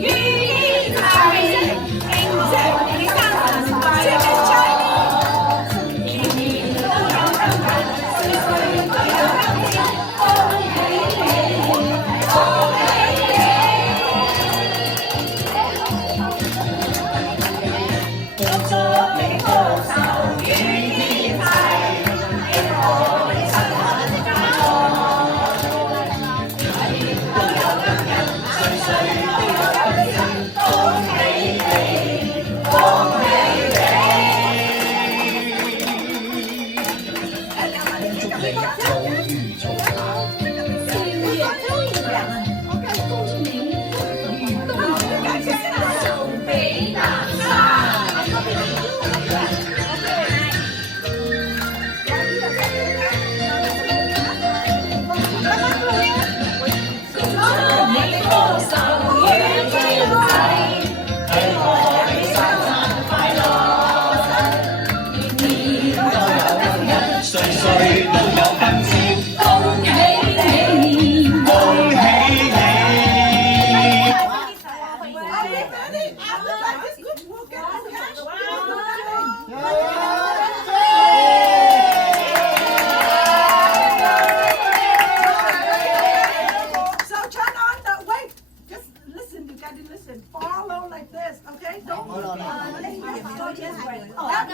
寓意在，迎接你灿烂快乐。天天都有感慨，歲歲都有感情，恭喜你，恭喜你，祝你高壽與天齊，慶賀你生日快樂，天天都有感人，歲歲都有感情，恭喜你，恭喜你。祝你早遇早巧，四月周日，恭喜你，壽比南山。祝你高壽與天齊，慶賀你生日快樂，年年都有感恩，歲歲都有分chia。恭喜你，恭喜你！ So turn on the wait. Just listen. You got to listen. Follow like this, okay? Don't. That